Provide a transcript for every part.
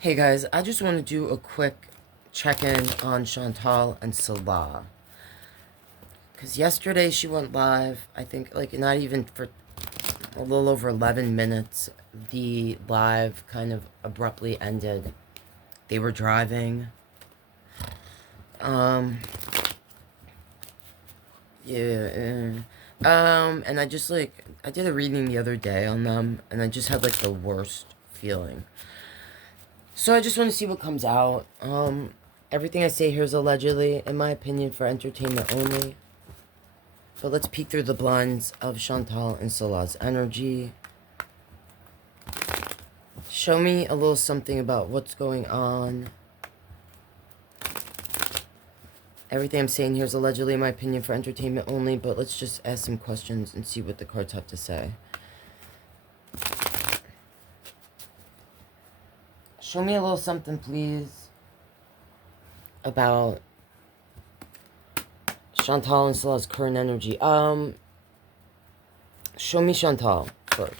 Hey guys, I just want to do a quick check-in on Chantal and Salah. Because yesterday she went live, I think, like, not even for a little over 11 minutes. The live kind of abruptly ended. They were driving. Um, yeah. And I just, like, I did a reading the other day on them, and I just had, like, the worst feeling. So I just want to see what comes out. Everything I say here is allegedly, in my opinion, for entertainment only. But let's peek through the blinds of Chantal and Salah's energy. Show me a little something about what's going on. Everything I'm saying here is allegedly, in my opinion, for entertainment only. But let's just ask some questions and see what the cards have to say. Show me a little something, please, about Chantal and Salah's current energy. Show me Chantal first.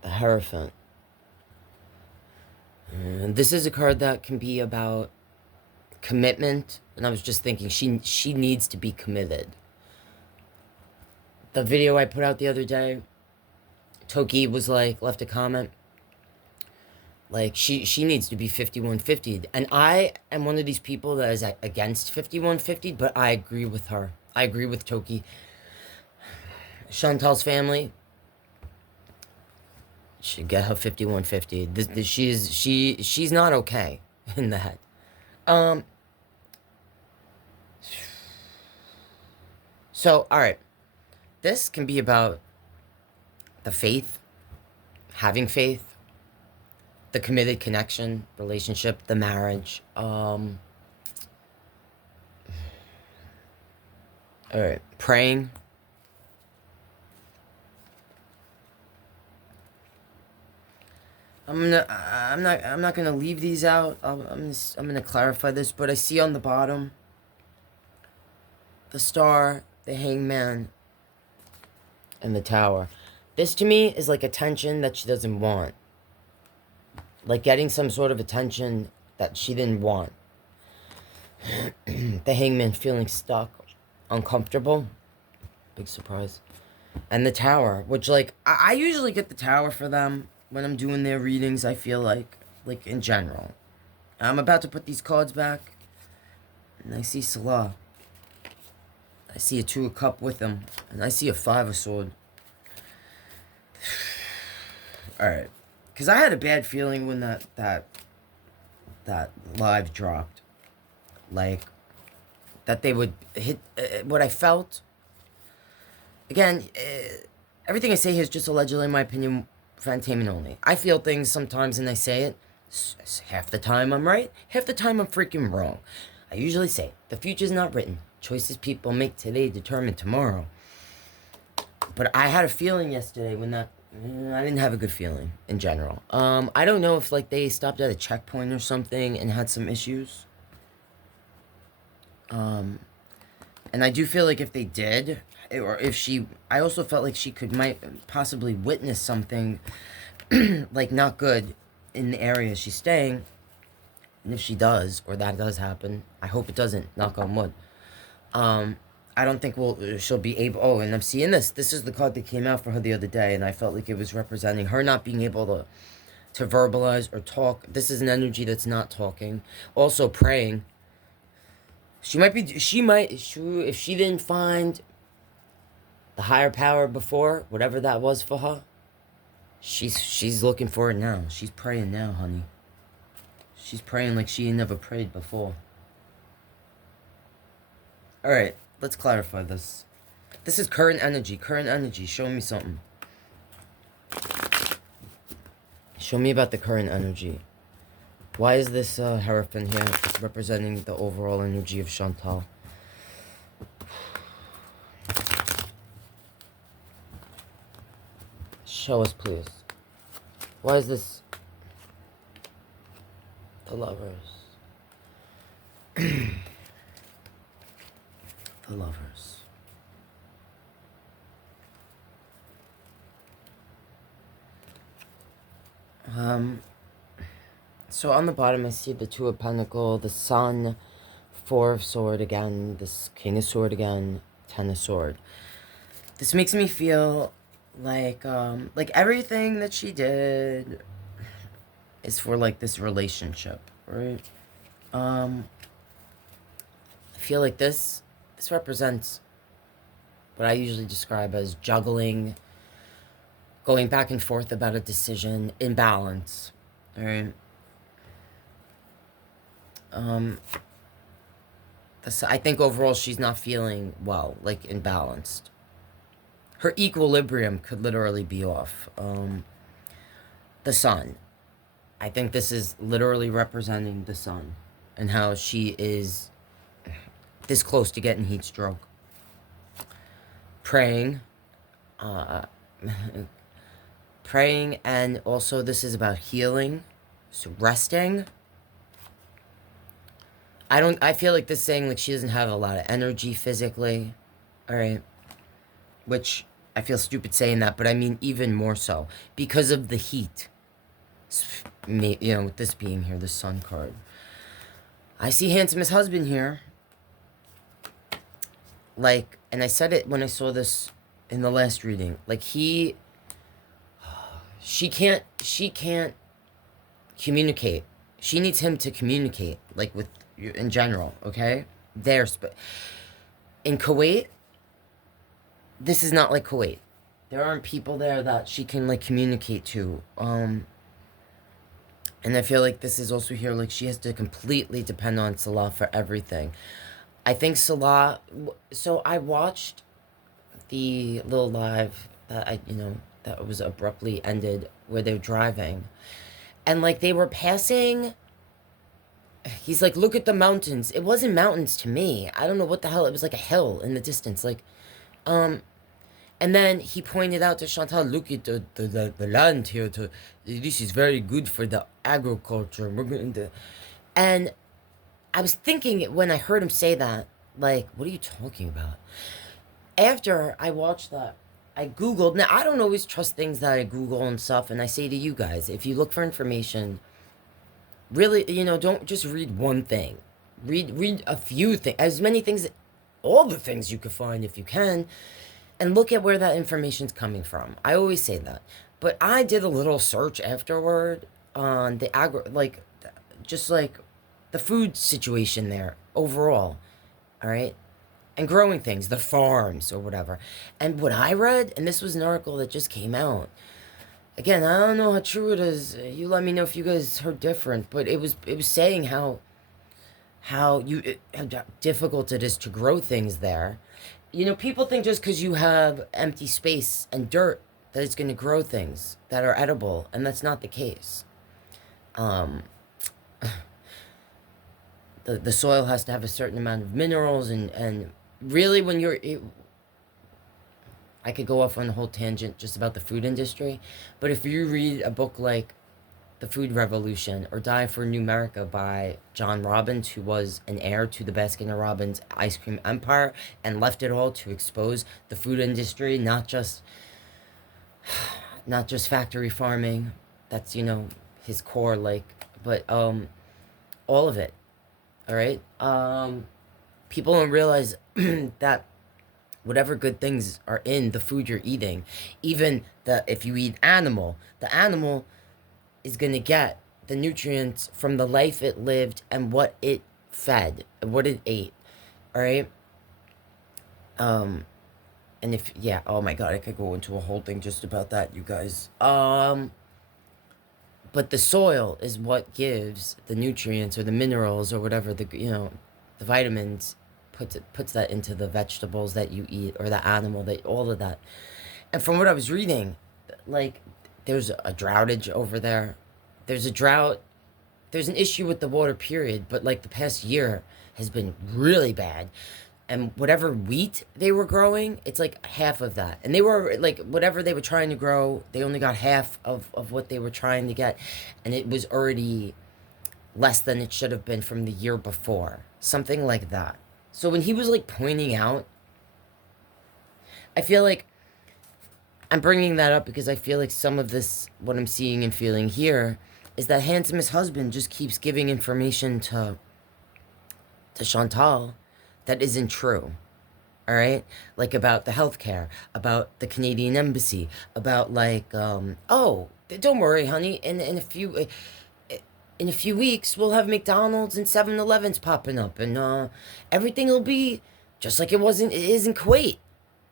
The Hierophant. And this is a card that can be about commitment. And I was just thinking, she needs to be committed. The video I put out the other day, Toki was like, left a comment. Like, she needs to be 5150'd. And I am one of these people that is against 5150'd, but I agree with her. I agree with Toki. Chantal's family should get her 5150. She's not okay in that. So, all right. This can be about the faith, having faith, the committed connection, relationship, the marriage. All right, praying. I'm not gonna leave these out. I'm gonna clarify this, but I see on the bottom the star, the hangman, and the tower. This to me is like attention that she doesn't want. Like getting some sort of attention that she didn't want. The hangman feeling stuck, uncomfortable. Big surprise. And the tower, which, like, I usually get the tower for them when I'm doing their readings, I feel like in general. I'm about to put these cards back, and I see Salah. I see a 2 of cup with him, and I see a 5 of sword. Alright. Because I had a bad feeling when that live dropped. Like, that they would hit, what I felt. Again, everything I say here is just allegedly, in my opinion, for entertainment only. I feel things sometimes and I say it. Half the time I'm right, half the time I'm freaking wrong. I usually say, the future's not written. Choices people make today determine tomorrow. But I had a feeling yesterday when that... I didn't have a good feeling, in general. I don't know if, like, they stopped at a checkpoint or something and had some issues. And I do feel like if they did, or if she... I also felt like she might possibly witness something, like, not good in the area she's staying. And if she does, or that does happen, I hope it doesn't, knock on wood. I don't think she'll be able... Oh, and I'm seeing this. This is the card that came out for her the other day, and I felt like it was representing her not being able to verbalize or talk. This is an energy that's not talking. Also, praying. If she didn't find the higher power before, whatever that was for her, she's looking for it now. She's praying now, honey. She's praying like she never prayed before. Alright, let's clarify this. This is current energy. Current energy. Show me something. Show me about the current energy. Why is this Hierophant here representing the overall energy of Chantal? Show us, please. Why is this the Lovers? The Lovers. Um, so on the bottom, I see the Two of Pentacle, the Sun, Four of Sword again, this King of Sword again, Ten of Sword. This makes me feel like everything that she did is for like this relationship, right? Um, I feel like this represents what I usually describe as juggling, going back and forth about a decision, imbalance, right? Um, I think overall she's not feeling well, like imbalanced. Her equilibrium could literally be off. The sun. I think this is literally representing the sun and how she is this close to getting heat stroke. Praying, uh, praying, and also this is about healing, so resting. I feel like this saying like she doesn't have a lot of energy physically, all right, which I feel stupid saying that, but I mean even more so because of the heat. You know, with this being here, the sun card. I see handsomest husband here. Like, and I said it when I saw this in the last reading. Like she can't communicate. She needs him to communicate, like with you in general. Okay, in Kuwait. This is not like Kuwait. There aren't people there that she can like communicate to. And I feel like this is also here, like she has to completely depend on Salah for everything. I think Salah. So I watched the little live that that was abruptly ended where they're driving, and like they were passing. He's like, look at the mountains. It wasn't mountains to me. I don't know what the hell. It was like a hill in the distance. Like, and then he pointed out to Chantal, look at the land here. This is very good for the agriculture. We're going to, and I was thinking when I heard him say that, like, what are you talking about? After I watched that, I Googled. Now, I don't always trust things that I Google and stuff, and I say to you guys, if you look for information, really, don't just read one thing. Read a few things, as many things, all the things you could find if you can, and look at where that information's coming from. I always say that. But I did a little search afterward on the just like the food situation there overall, all right? And growing things, the farms or whatever. And what I read, and this was an article that just came out. Again, I don't know how true it is. You let me know if you guys heard different, but it was saying how how difficult it is to grow things there. People think just because you have empty space and dirt that it's going to grow things that are edible, and that's not the case. Um, the soil has to have a certain amount of minerals, and really I could go off on a whole tangent just about the food industry, but if you read a book like The Food Revolution or Die for a New America by John Robbins, who was an heir to the Baskin-Robbins ice cream empire and left it all to expose the food industry, not just factory farming. That's his core, but all of it. All right. People don't realize that whatever good things are in the food you're eating, even if you eat animal, the animal is going to get the nutrients from the life it lived and what it fed and what it ate. All right. And oh my God, I could go into a whole thing just about that, you guys. But the soil is what gives the nutrients or the minerals or whatever the vitamins, puts that into the vegetables that you eat or the animal, that all of that. And from what I was reading, like there's a droughtage over there. There's a drought. There's an issue with the water, period. But like the past year has been really bad. And whatever wheat they were growing, it's like half of that. And they were like, whatever they were trying to grow, they only got half of what they were trying to get. And it was already less than it should have been from the year before. Something like that. So when he was like pointing out, I feel like I'm bringing that up because I feel like some of this, what I'm seeing and feeling here, is that handsomest husband just keeps giving information to Chantal that isn't true. All right, like about the healthcare, about the Canadian embassy, about like, oh, don't worry, honey. In a few weeks, we'll have McDonald's and 7-Elevens popping up, and everything will be just like it is in Kuwait,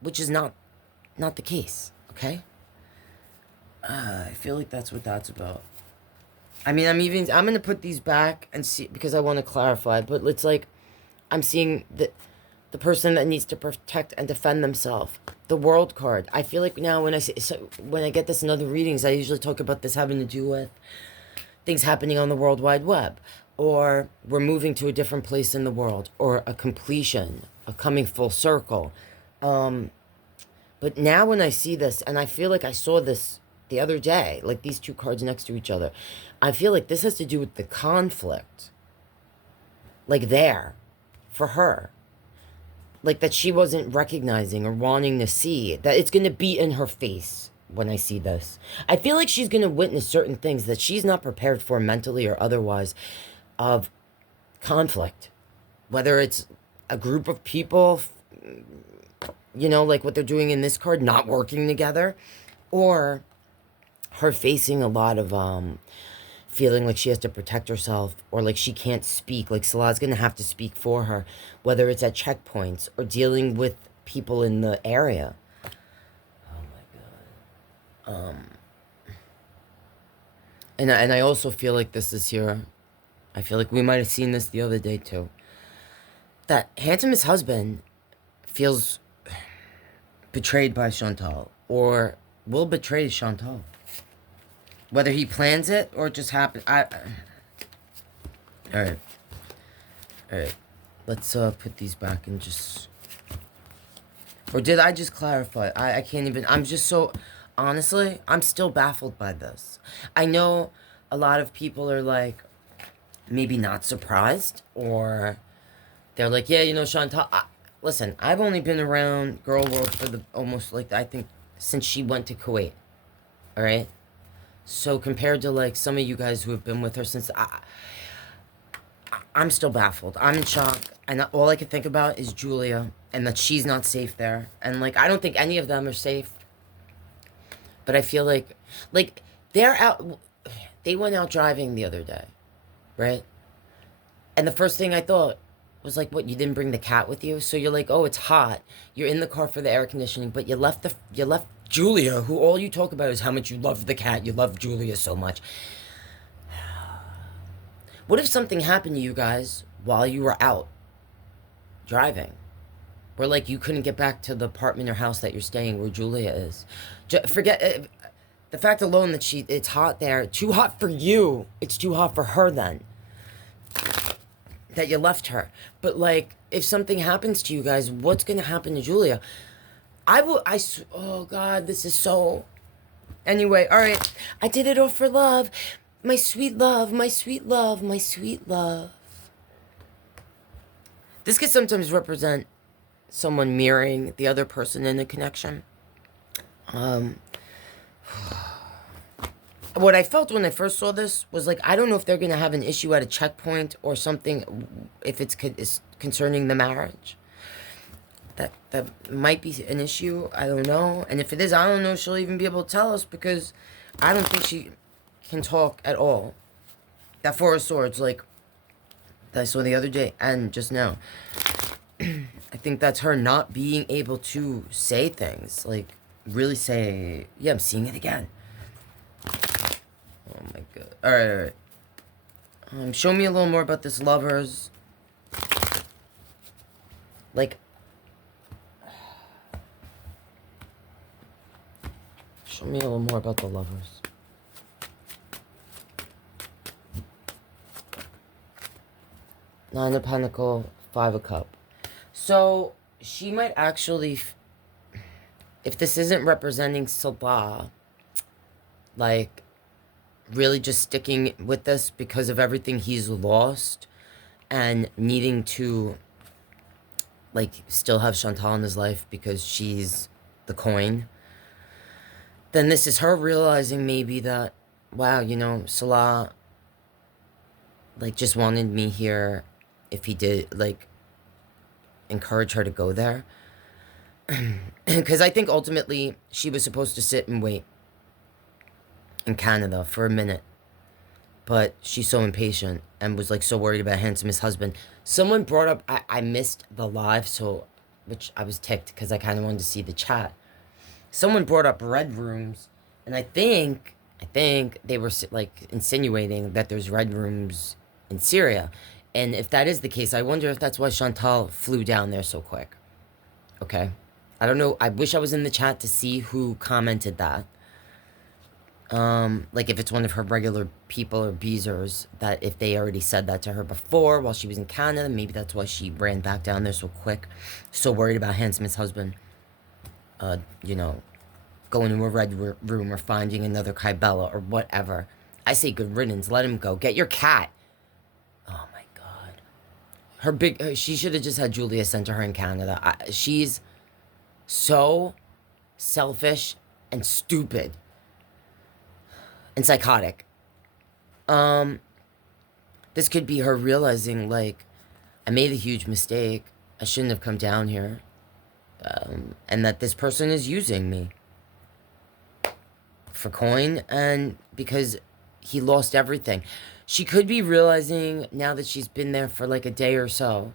which is not the case. Okay. I feel like that's what that's about. I mean, I'm gonna put these back and see because I want to clarify, but it's like I'm seeing the person that needs to protect and defend themselves. The world card. I feel like now when I get this in other readings, I usually talk about this having to do with things happening on the World Wide Web, or we're moving to a different place in the world, or a completion, a coming full circle. But now when I see this, and I feel like I saw this the other day, like these two cards next to each other, I feel like this has to do with the conflict. Like there, for her. Like that she wasn't recognizing or wanting to see. That it's going to be in her face when I see this. I feel like she's going to witness certain things that she's not prepared for mentally or otherwise of conflict. Whether it's a group of people, you know, like what they're doing in this card, not working together, or her facing a lot of feeling like she has to protect herself, or like she can't speak, like Salah's gonna have to speak for her, whether it's at checkpoints or dealing with people in the area. Oh my god. And I also feel like this is here. I feel like we might have seen this the other day too. That handsomest husband feels betrayed by Chantal, or will betray Chantal. Whether he plans it or it just happens. Alright. Alright. Let's put these back and just... Or did I just clarify? I can't even... I'm just so... Honestly, I'm still baffled by this. I know a lot of people are like, maybe not surprised, or they're like, yeah, you know, Chantal... Listen, I've only been around girl world for the almost like, I think, since she went to Kuwait. Alright? So compared to like some of you guys who have been with her since, I'm still baffled. I'm in shock. And all I can think about is Julia and that she's not safe there. And like, I don't think any of them are safe. But I feel like they're out, they went out driving the other day, right? And the first thing I thought was like, what, you didn't bring the cat with you? So you're like, oh, it's hot. You're in the car for the air conditioning, but you left Julia, who all you talk about is how much you love the cat. You love Julia so much. What if something happened to you guys while you were out driving? Where, like, you couldn't get back to the apartment or house that you're staying where Julia is. Forget the fact alone that it's hot there. Too hot for you. It's too hot for her then. That you left her. But, like, if something happens to you guys, what's going to happen to Julia? Oh God, this is so... Anyway, all right. I did it all for love. My sweet love, my sweet love, my sweet love. This could sometimes represent someone mirroring the other person in a connection. What I felt when I first saw this was like, I don't know if they're going to have an issue at a checkpoint or something, if it's concerning the marriage. That might be an issue. I don't know. And if it is, I don't know if she'll even be able to tell us, because I don't think she can talk at all. That Four of Swords, like, that I saw the other day and just now. I think that's her not being able to say things. Like, really say, yeah, I'm seeing it again. Oh my god. Alright, alright. Show me a little more about this Lovers. Like... Show me a little more about the Lovers. Nine of Pentacles, Five of Cups. So, she might actually... If this isn't representing Salah, like, really just sticking with this because of everything he's lost and needing to, like, still have Chantal in his life because she's the coin. then this is her realizing maybe that, wow, Salah, like, just wanted me here if he did, like, encourage her to go there. Because I think ultimately she was supposed to sit and wait in Canada for a minute. But she's so impatient and was like so worried about handsomest husband. Someone brought up, I missed the live, which I was ticked because I kind of wanted to see the chat. Someone brought up red rooms, and I think they were like insinuating that there's red rooms in Syria. And if that is the case, I wonder if that's why Chantal flew down there so quick. Okay. I don't know. I wish I was in the chat to see who commented that. Like if it's one of her regular people or Beezers, that if they already said that to her before while she was in Canada, maybe that's why she ran back down there so quick. So worried about handsomest husband, going to a red room or finding another Kybella or whatever. I say good riddance. Let him go. Get your cat. Oh my God. She should have just had Julia sent to her in Canada. She's so selfish and stupid and psychotic. This could be her realizing, like, I made a huge mistake. I shouldn't have come down here. And that this person is using me for coin, and because he lost everything. She could be realizing now that she's been there for like a day or so,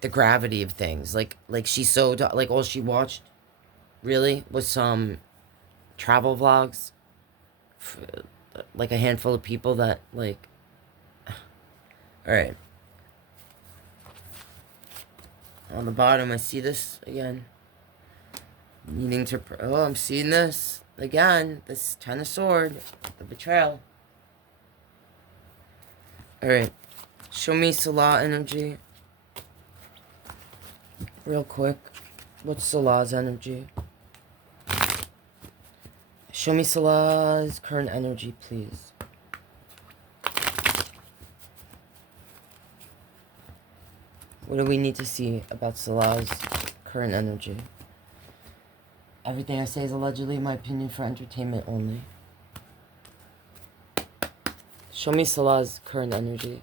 the gravity of things. Like she's so, like all she watched really was some travel vlogs, like a handful of people that like, all right. On the bottom, I see this again. Needing to, I'm seeing this again. This Ten of Sword, the betrayal. All right, show me Salah energy. Real quick, what's Salah's energy? Show me Salah's current energy, please. What do we need to see about Salah's current energy? Everything I say is allegedly my opinion for entertainment only. Show me Salah's current energy.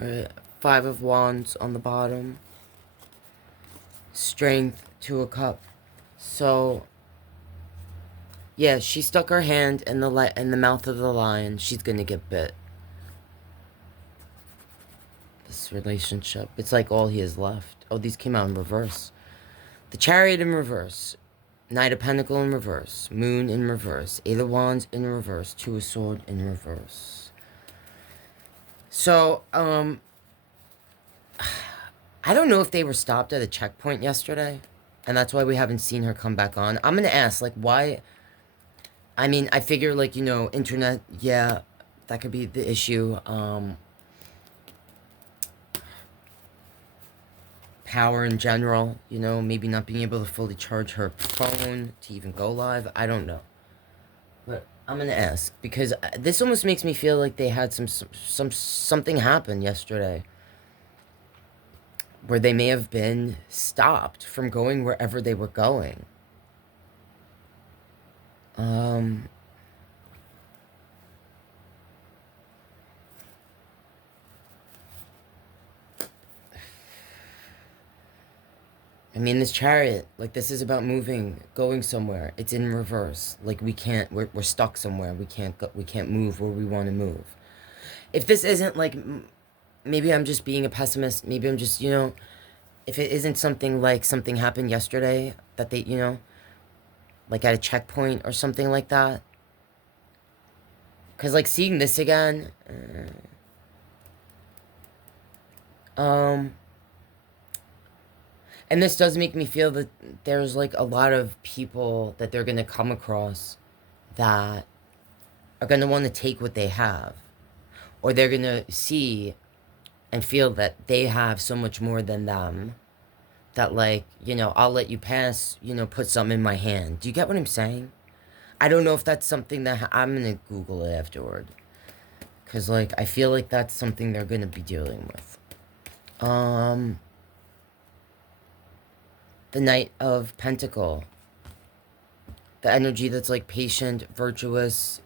Alright, 5 of Wands on the bottom. Strength, 2 of Cups. So, yeah, she stuck her hand in the mouth of the lion. She's gonna get bit. This relationship, it's like all he has left. Oh, these came out in reverse. The Chariot in reverse. Knight of Pentacle in reverse. Moon in reverse. 8 of Wands in reverse. 2 of Sword in reverse. So, I don't know if they were stopped at a checkpoint yesterday, and that's why we haven't seen her come back on. I'm gonna ask, like, why? I mean, I figure, like, internet, yeah, that could be the issue. Power in general, maybe not being able to fully charge her phone to even go live. I don't know. But I'm gonna ask, because this almost makes me feel like they had something happen yesterday where they may have been stopped from going wherever they were going. I mean, this Chariot, like, this is about moving, going somewhere. It's in reverse. Like, we're stuck somewhere. We can't move where we want to move. If this isn't, like, maybe I'm just being a pessimist. Maybe I'm just, if it isn't something like something happened yesterday that they, like at a checkpoint or something like that. Because, like, seeing this again, and this does make me feel that there's, like, a lot of people that they're going to come across that are going to want to take what they have. Or they're going to see and feel that they have so much more than them. That, like, I'll let you pass, put something in my hand. Do you get what I'm saying? I don't know if that's something that I'm going to Google it afterward. Because, like, I feel like that's something they're going to be dealing with. The Knight of Pentacle. The energy that's like patient, virtuous,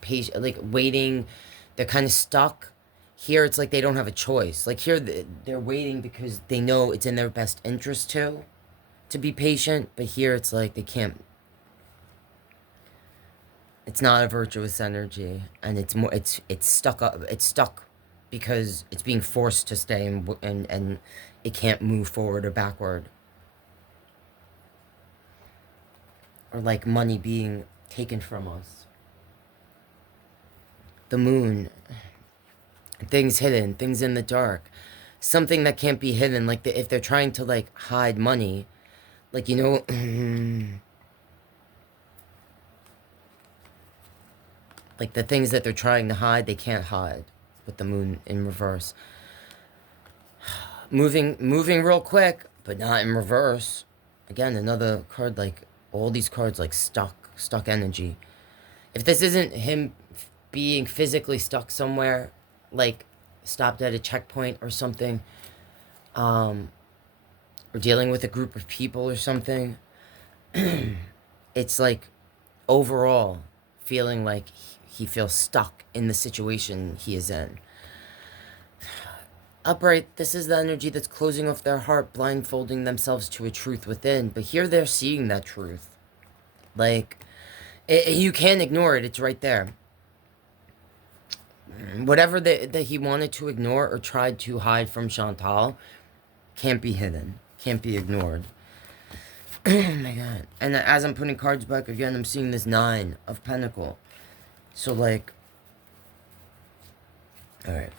patient, like waiting. They're kind of stuck. Here it's like they don't have a choice. Like here they're waiting because they know it's in their best interest to be patient. But here it's like they can't. It's not a virtuous energy, and it's more. It's stuck up. It's stuck because it's being forced to stay, and it can't move forward or backward. Or like money being taken from us. The Moon. Things hidden, things in the dark. Something that can't be hidden, like if they're trying to like hide money, like you know, like the things that they're trying to hide, they can't hide with the Moon in reverse. Moving real quick, but not in reverse. Again, another card, like all these cards like stuck energy. If this isn't him being physically stuck somewhere, like stopped at a checkpoint or something, or dealing with a group of people or something, it's like overall feeling like he feels stuck in the situation he is in. Upright, this is the energy that's closing off their heart, blindfolding themselves to a truth within. But here they're seeing that truth. Like, you can't ignore it. It's right there. Whatever that he wanted to ignore or tried to hide from Chantal can't be hidden. Can't be ignored. Oh my god. And as I'm putting cards back again, I'm seeing this 9 of Pentacle. So, like... Alright.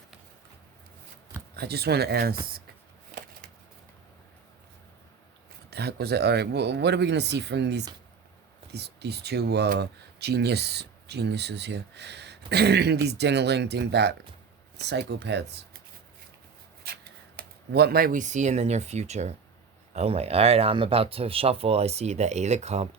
I just want to ask... What the heck was it? Alright, what are we going to see from these two geniuses here? These ding-a-ling, ding-bat psychopaths. What might we see in the near future? Oh my... Alright, I'm about to shuffle. I see the 8 of Cups,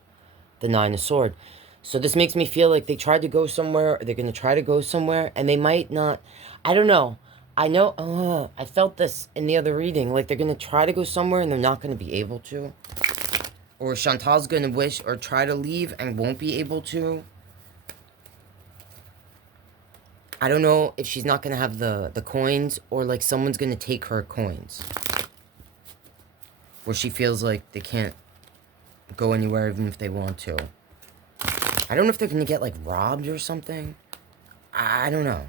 the 9 of Swords. So this makes me feel like they tried to go somewhere, or they're going to try to go somewhere, and they might not... I don't know. I know... I felt this in the other reading. Like, they're going to try to go somewhere, and they're not going to be able to. Or Chantal's going to wish or try to leave and won't be able to. I don't know if she's not going to have the coins, or, like, someone's going to take her coins. Where she feels like they can't go anywhere even if they want to. I don't know if they're going to get, like, robbed or something. I don't know.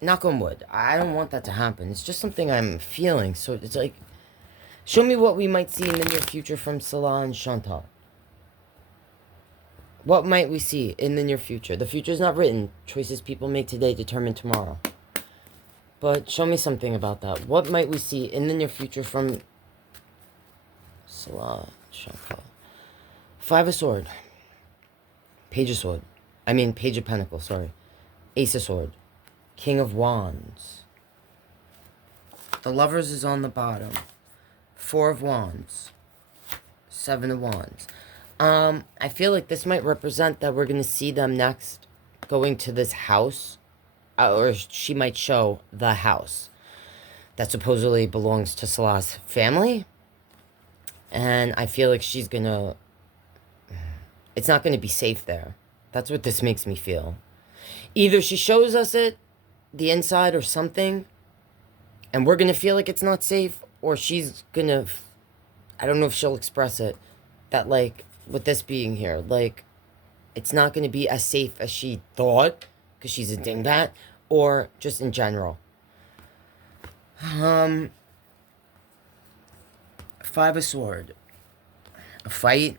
Knock on wood. I don't want that to happen. It's just something I'm feeling. So it's like, show me what we might see in the near future from Salah and Chantal. What might we see in the near future? The future is not written. Choices people make today determine tomorrow. But show me something about that. What might we see in the near future from Salah, Chantal? 5 of Sword. Page of Sword. I mean, Page of Pentacles, sorry. Ace of Sword. King of Wands. The Lovers is on the bottom. 4 of Wands. 7 of Wands. I feel like this might represent that we're going to see them next going to this house. Or she might show the house that supposedly belongs to Salah's family. And I feel like she's going to... It's not going to be safe there. That's what this makes me feel. Either she shows us it, the inside or something, and we're going to feel like it's not safe, or she's going to... I don't know if she'll express it. That, like, with this being here, like, it's not going to be as safe as she thought, because she's a dingbat, or just in general. 5 of Sword. A fight.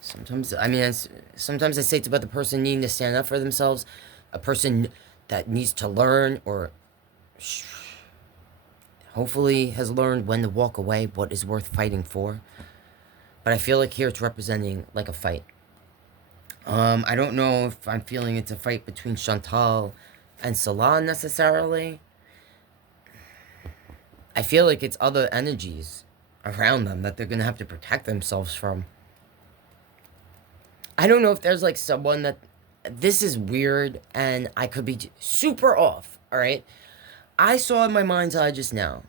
Sometimes, I mean, sometimes I say it's about the person needing to stand up for themselves, a person that needs to learn, or hopefully has learned when to walk away, what is worth fighting for. But I feel like here it's representing like a fight. I don't know if I'm feeling it's a fight between Chantal and Salah necessarily. I feel like it's other energies around them that they're going to have to protect themselves from. I don't know if there's like someone that... This is weird and I could be super off, alright? I saw in my mind's eye just now,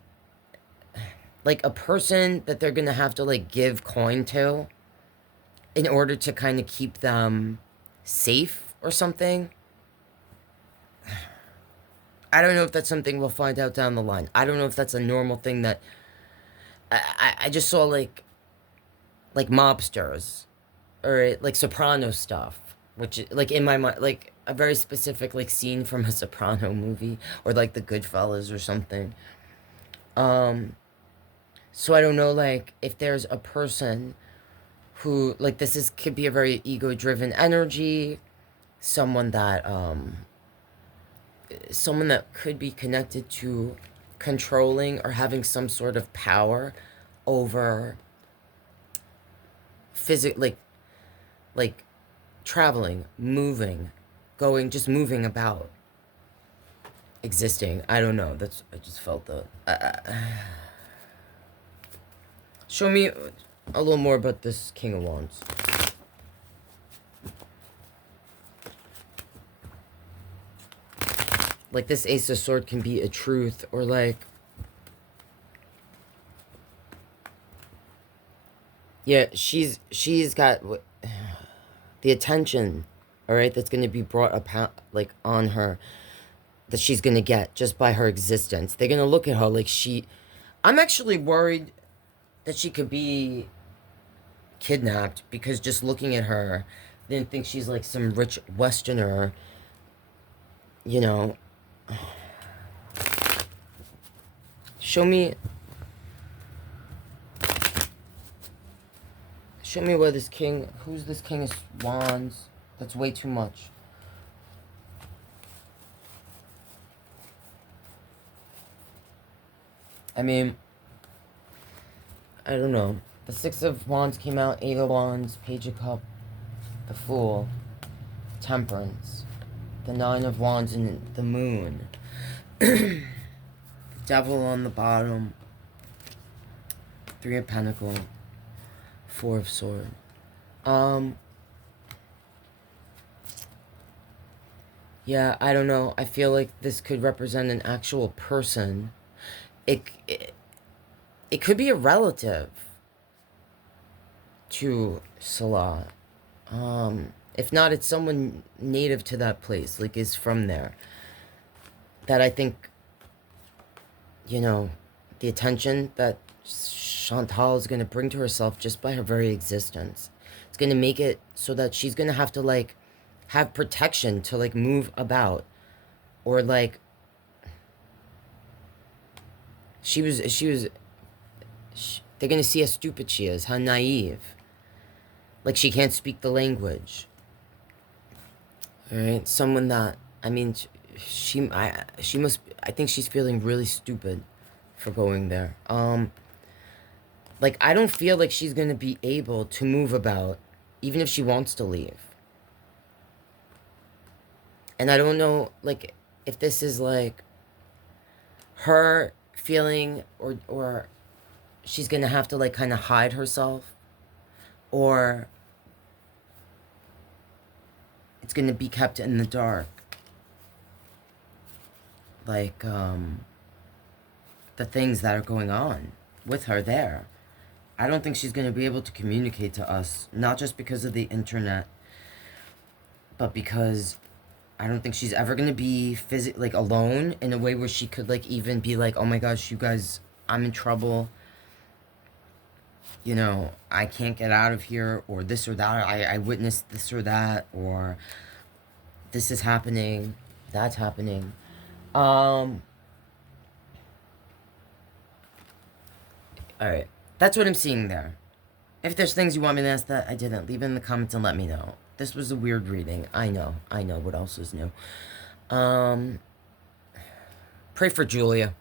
like a person that they're gonna have to like give coin to in order to kind of keep them safe or something. I don't know if that's something we'll find out down the line. I don't know if that's a normal thing that I just saw like mobsters or like soprano stuff, which like in my mind like a very specific like scene from a soprano movie or like the Goodfellas or something. Um so I don't know like if there's a person who like this is could be a very ego driven energy, someone that someone that could be connected to controlling or having some sort of power over like traveling, moving, going, just moving about, existing. I don't know. That's I just felt the. Show me a little more about this King of Wands. Like this Ace of Sword can be a truth or like. Yeah, she's got the attention, all right, that's going to be brought up like on her that she's going to get just by her existence. They're going to look at her like I'm actually worried that she could be kidnapped because just looking at her, they didn't think she's like some rich Westerner, you know. Show me where this king, who's this King of Wands? That's way too much. I mean, I don't know. The Six of Wands came out, Eight of Wands, Page of Cups, the Fool, Temperance, the Nine of Wands, and the Moon. Devil on the bottom, Three of Pentacles, Four of Swords. Yeah, I don't know. I feel like this could represent an actual person. It could be a relative to Salah. If not, it's someone native to that place, like is from there. That I think, you know, the attention that Chantal is going to bring to herself just by her very existence. It's going to make it so that she's going to have to, like, have protection to, like, move about. Or, like, they're going to see how stupid she is, how naive. Like, she can't speak the language. Alright? Someone that, I mean, I think she's feeling really stupid for going there. Like, I don't feel like she's gonna be able to move about, even if she wants to leave. And I don't know, like, if this is, like, her feeling, or she's gonna have to, like, kind of hide herself, or it's gonna be kept in the dark. Like, the things that are going on with her there. I don't think she's going to be able to communicate to us, not just because of the internet, but because I don't think she's ever going to be like alone in a way where she could like even be like, oh my gosh, you guys, I'm in trouble. You know, I can't get out of here, or this or that. I witnessed this or that, or this is happening, that's happening. Alright. That's what I'm seeing there. If there's things you want me to ask that I didn't, leave it in the comments and let me know. This was a weird reading. I know. What else is new? Pray for Julia.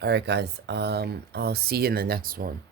Alright, guys. I'll see you in the next one.